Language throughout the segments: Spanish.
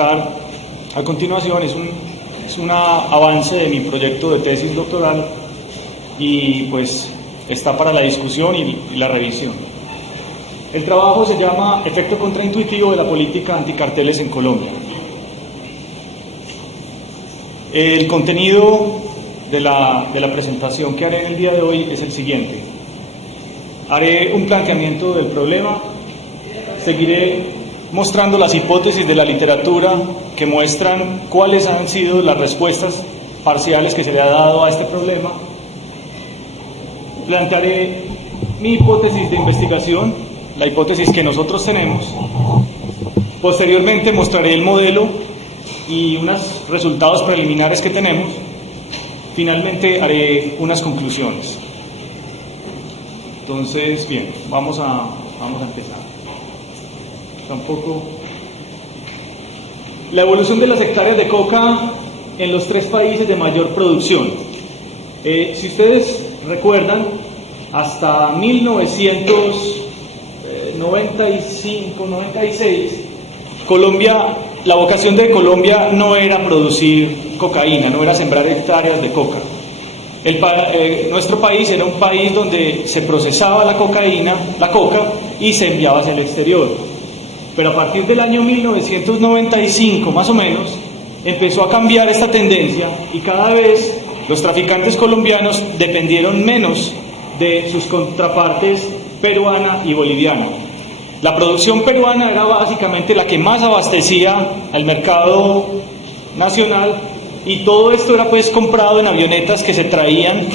A continuación es un avance de mi proyecto de tesis doctoral y pues está para la discusión y la revisión. El trabajo se llama Efecto contraintuitivo de la política anticarteles en Colombia. El contenido de la presentación que haré en el día de hoy es el siguiente. Haré un planteamiento del problema, seguiré mostrando las hipótesis de la literatura que muestran cuáles han sido las respuestas parciales que se le ha dado a este problema. Plantearé mi hipótesis de investigación, la hipótesis que nosotros tenemos. Posteriormente mostraré el modelo y unos resultados preliminares que tenemos. Finalmente haré unas conclusiones. Entonces, bien, vamos a empezar. La evolución de las hectáreas de coca en los 3 países de mayor producción. Si ustedes recuerdan, hasta 1995-96, la vocación de Colombia no era producir cocaína, no era sembrar hectáreas de coca. Nuestro país era un país donde se procesaba la coca, y se enviaba hacia el exterior. Pero a partir del año 1995, más o menos, empezó a cambiar esta tendencia y cada vez los traficantes colombianos dependieron menos de sus contrapartes peruana y boliviana. La producción peruana era básicamente la que más abastecía al mercado nacional y todo esto era pues comprado en avionetas que se traían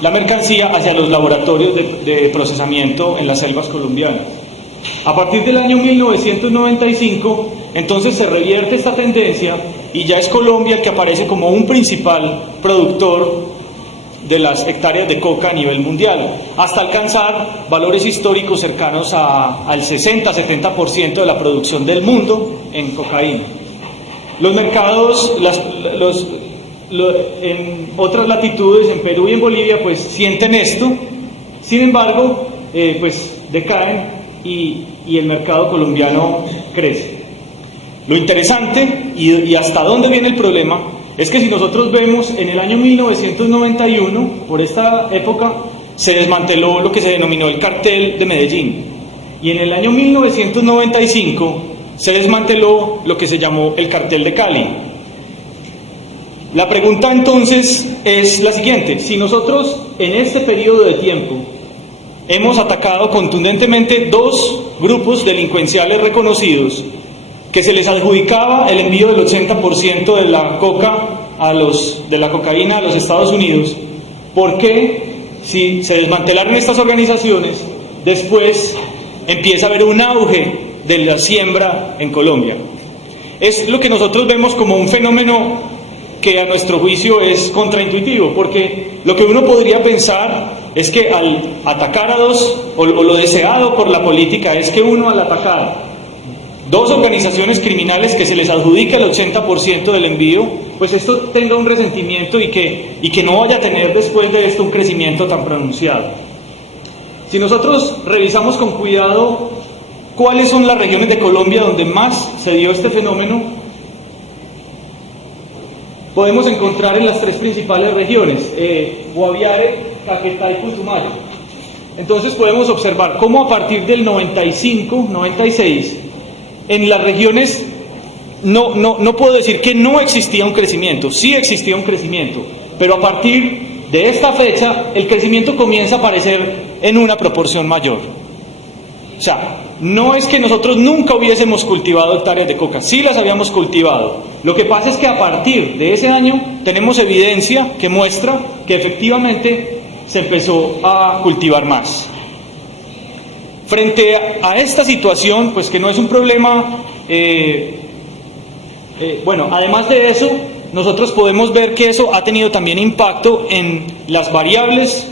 la mercancía hacia los laboratorios de procesamiento en las selvas colombianas. A partir del año 1995, entonces se revierte esta tendencia y ya es Colombia el que aparece como un principal productor de las hectáreas de coca a nivel mundial, hasta alcanzar valores históricos cercanos al 60-70% de la producción del mundo en cocaína. Los mercados, en otras latitudes, en Perú y en Bolivia, pues sienten esto, sin embargo, pues decaen y el mercado colombiano crece. Lo interesante y hasta dónde viene el problema es que si nosotros vemos en el año 1991, por esta época, se desmanteló lo que se denominó el cartel de Medellín y en el año 1995 se desmanteló lo que se llamó el cartel de Cali. La pregunta entonces es la siguiente: si nosotros en este periodo de tiempo hemos atacado contundentemente 2 grupos delincuenciales reconocidos que se les adjudicaba el envío del 80% de la cocaína a los Estados Unidos, ¿por qué, si se desmantelaron estas organizaciones, después empieza a haber un auge de la siembra en Colombia? Es lo que nosotros vemos como un fenómeno que a nuestro juicio es contraintuitivo, porque lo que uno podría pensar es que al atacar a 2, o lo deseado por la política es que uno al atacar 2 organizaciones criminales que se les adjudica el 80% del envío, pues esto tenga un resentimiento y que no vaya a tener después de esto un crecimiento tan pronunciado. Si nosotros revisamos con cuidado cuáles son las regiones de Colombia donde más se dio este fenómeno, podemos encontrar en las 3 principales regiones, Guaviare, Caquetá y Putumayo. Entonces podemos observar cómo a partir del 95-96, en las regiones, no puedo decir que no existía un crecimiento, sí existía un crecimiento, pero a partir de esta fecha el crecimiento comienza a aparecer en una proporción mayor. O sea, no es que nosotros nunca hubiésemos cultivado hectáreas de coca, sí las habíamos cultivado. Lo que pasa es que a partir de ese año tenemos evidencia que muestra que efectivamente se empezó a cultivar más. Frente a esta situación, pues que no es un problema, además de eso, nosotros podemos ver que eso ha tenido también impacto en las variables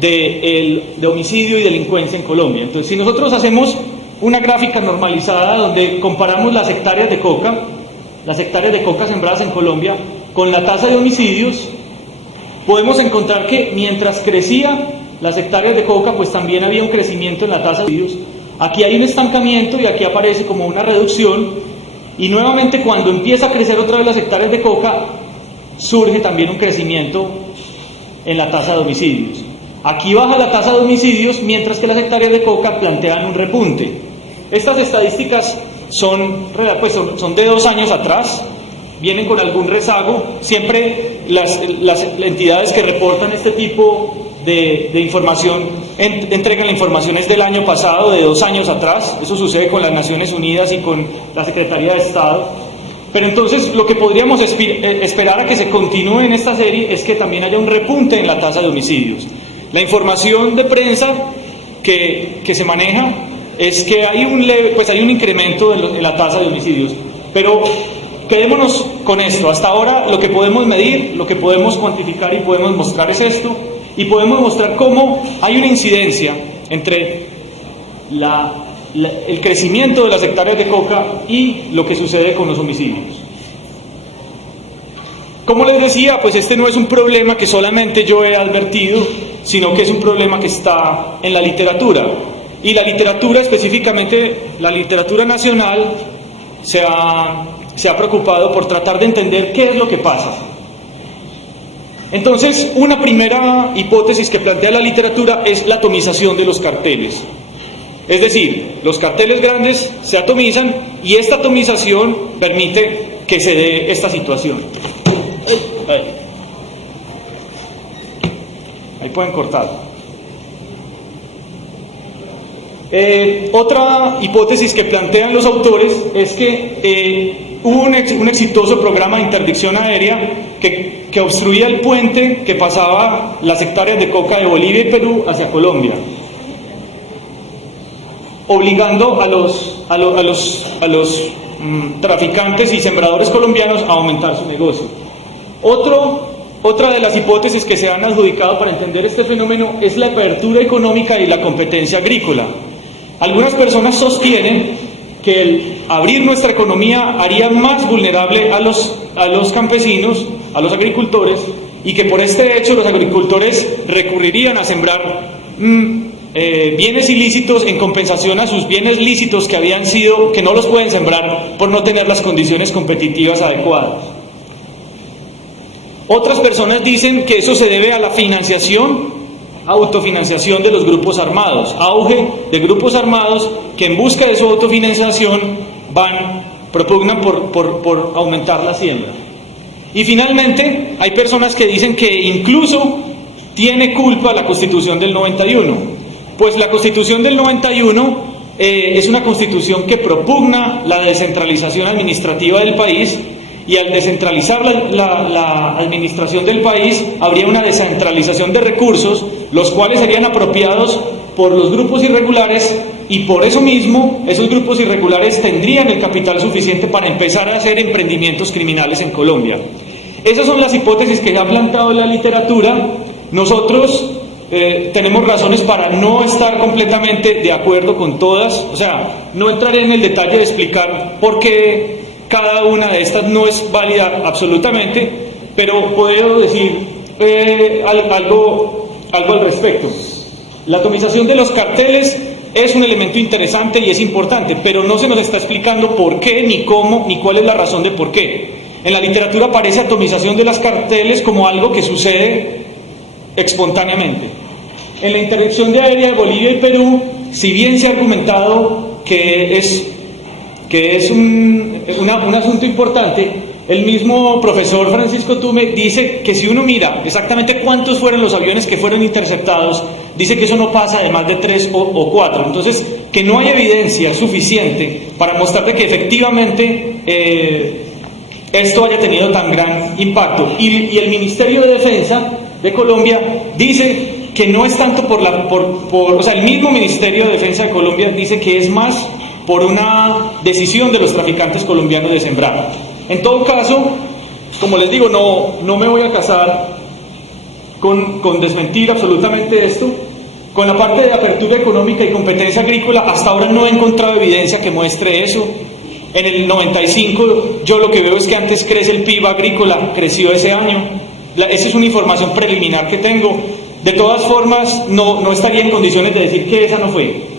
de homicidio y delincuencia en Colombia. Entonces, si nosotros hacemos una gráfica normalizada donde comparamos las hectáreas de coca sembradas en Colombia con la tasa de homicidios, podemos encontrar que mientras crecía las hectáreas de coca, pues también había un crecimiento en la tasa de homicidios. Aquí hay un estancamiento y aquí aparece como una reducción, y nuevamente cuando empieza a crecer otra vez las hectáreas de coca, surge también un crecimiento en la tasa de homicidios. Aquí baja la tasa de homicidios, mientras que las hectáreas de coca plantean un repunte. Estas estadísticas son de 2 años atrás, vienen con algún rezago. Siempre las entidades que reportan este tipo de información entregan la información es del año pasado, de 2 años atrás. Eso sucede con las Naciones Unidas y con la Secretaría de Estado. Pero entonces lo que podríamos esperar a que se continúe en esta serie es que también haya un repunte en la tasa de homicidios. La información de prensa que se maneja es que hay un incremento en la tasa de homicidios, pero quedémonos con esto. Hasta ahora lo que podemos medir, lo que podemos cuantificar y podemos mostrar es esto, y podemos mostrar cómo hay una incidencia entre el crecimiento de las hectáreas de coca y lo que sucede con los homicidios. Como les decía, pues este no es un problema que solamente yo he advertido, sino que es un problema que está en la literatura. Y la literatura, específicamente la literatura nacional, se ha preocupado por tratar de entender qué es lo que pasa. Entonces, una primera hipótesis que plantea la literatura es la atomización de los carteles. Es decir, los carteles grandes se atomizan y esta atomización permite que se dé esta situación. Ahí pueden cortar. Otra hipótesis que plantean los autores es que hubo un exitoso programa de interdicción aérea que obstruía el puente que pasaba las hectáreas de coca de Bolivia y Perú hacia Colombia, obligando a los traficantes y sembradores colombianos a aumentar su negocio. Otra de las hipótesis que se han adjudicado para entender este fenómeno es la apertura económica y la competencia agrícola. Algunas personas sostienen que el abrir nuestra economía haría más vulnerable a los campesinos, a los agricultores, y que por este hecho los agricultores recurrirían a sembrar bienes ilícitos en compensación a sus bienes lícitos que no los pueden sembrar por no tener las condiciones competitivas adecuadas. Otras personas dicen que eso se debe a la autofinanciación de los grupos armados, auge de grupos armados que en busca de su autofinanciación propugnan por aumentar la siembra. Y finalmente hay personas que dicen que incluso tiene culpa la Constitución del 91, pues la Constitución del 91 es una constitución que propugna la descentralización administrativa del país, y al descentralizar la administración del país, habría una descentralización de recursos, los cuales serían apropiados por los grupos irregulares, y por eso mismo esos grupos irregulares tendrían el capital suficiente para empezar a hacer emprendimientos criminales en Colombia. Esas son las hipótesis que ha planteado la literatura. Nosotros tenemos razones para no estar completamente de acuerdo con todas, o sea, no entraré en el detalle de explicar por qué cada una de estas no es válida absolutamente, pero puedo decir algo al respecto. La atomización de los carteles es un elemento interesante y es importante, pero no se nos está explicando por qué, ni cómo, ni cuál es la razón de por qué. En la literatura aparece atomización de los carteles como algo que sucede espontáneamente. En la interdicción de aérea de Bolivia y Perú, si bien se ha argumentado que es un asunto importante, el mismo profesor Francisco Tume dice que si uno mira exactamente cuántos fueron los aviones que fueron interceptados, dice que eso no pasa de más de 3 o 4, entonces que no hay evidencia suficiente para mostrarte que efectivamente esto haya tenido tan gran impacto. Y el Ministerio de Defensa de Colombia dice que no es tanto o sea, el mismo Ministerio de Defensa de Colombia dice que es más por una decisión de los traficantes colombianos de sembrar. En todo caso, como les digo, no me voy a casar con desmentir absolutamente esto. Con la parte de apertura económica y competencia agrícola, hasta ahora no he encontrado evidencia que muestre eso. En el 95 yo lo que veo es que antes crece el PIB agrícola, creció ese año. Esa es una información preliminar que tengo. De todas formas, no estaría en condiciones de decir que esa no fue.